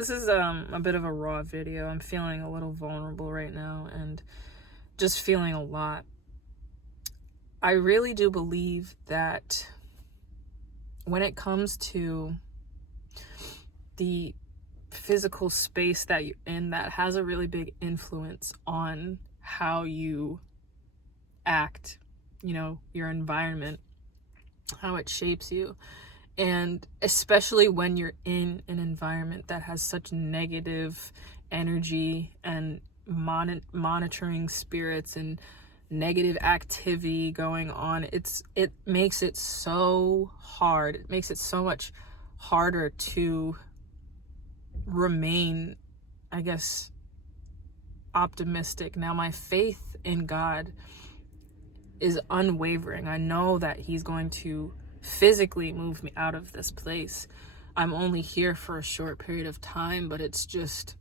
This is a bit of a raw video. I'm feeling a little vulnerable right now and just feeling a lot. I really do believe that when it comes to the physical space that you're in, that has a really big influence on how you act, your environment, how it shapes you. And especially when you're in an environment that has such negative energy and monitoring spirits and negative activity going on, it makes it so hard. It makes it so much harder to remain, I guess, optimistic. Now, my faith in God is unwavering. I know that He's going to physically move me out of this place. I'm only here for a short period of time, but it just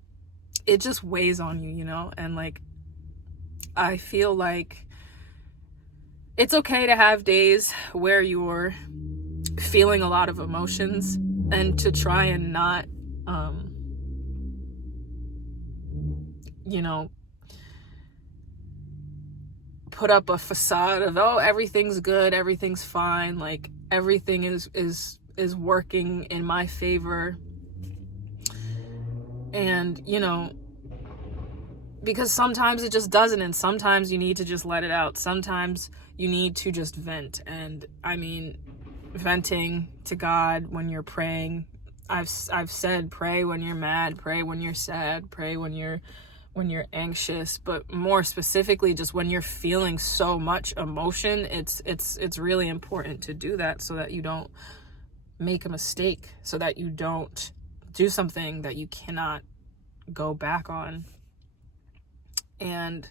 weighs on you, and I feel like it's okay to have days where you're feeling a lot of emotions and to try and not put up a facade of, oh, everything's good, everything's fine, like everything is working in my favor. And because sometimes it just doesn't, and sometimes you need to just let it out. Sometimes you need to just vent. And I mean, venting to God when you're praying, I've said, pray when you're mad, pray when you're sad, pray when you're anxious, but more specifically, just when you're feeling so much emotion, it's really important to do that so that you don't make a mistake, so that you don't do something that you cannot go back on. And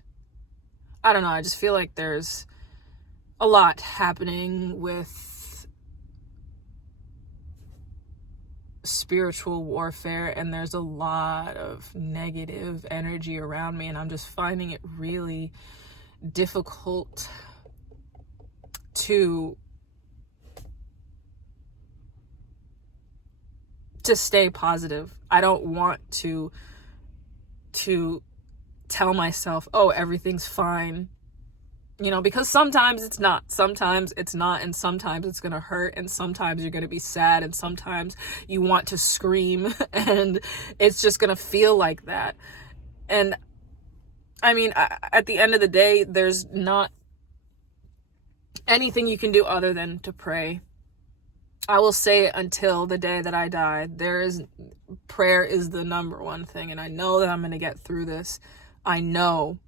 I don't know, I just feel like there's a lot happening with spiritual warfare, and there's a lot of negative energy around me, and I'm just finding it really difficult to stay positive. I don't want to tell myself, oh, everything's fine, because sometimes it's not, and sometimes it's going to hurt, and sometimes you're going to be sad, and sometimes you want to scream, and it's just going to feel like that. And I mean, at the end of the day, there's not anything you can do other than to pray. I will say it until the day that I die. Prayer is the number one thing, and I know that I'm going to get through this. I know.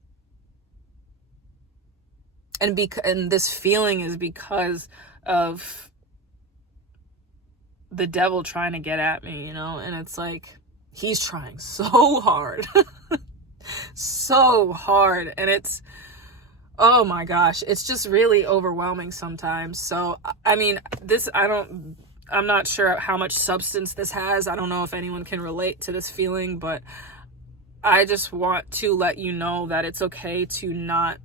And this feeling is because of the devil trying to get at me, and it's like he's trying so hard. So hard, and it's, oh my gosh, it's just really overwhelming sometimes. So I mean, I'm not sure how much substance this has. I don't know if anyone can relate to this feeling, but I just want to let you know that it's okay to not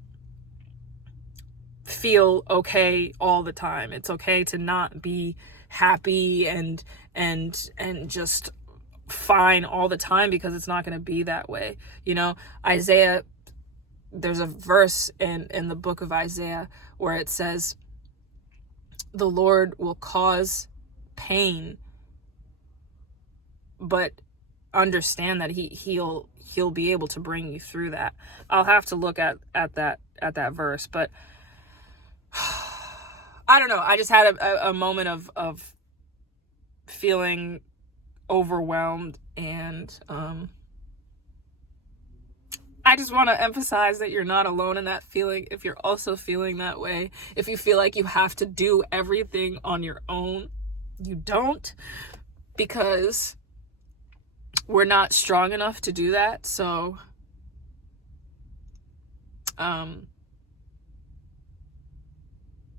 feel okay all the time. It's okay to not be happy and just fine all the time, because it's not going to be that way. Isaiah, there's a verse in the book of Isaiah where it says, the Lord will cause pain, but understand that he'll be able to bring you through that. I'll have to look at that verse, but I don't know. I just had a moment of feeling overwhelmed, and I just want to emphasize that you're not alone in that feeling. If you're also feeling that way, if you feel like you have to do everything on your own, you don't, because we're not strong enough to do that. So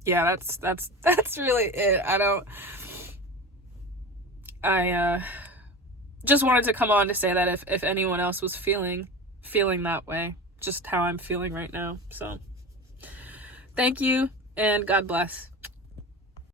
yeah, that's really it. I just wanted to come on to say that if anyone else was feeling that way, just how I'm feeling right now. So thank you, and God bless.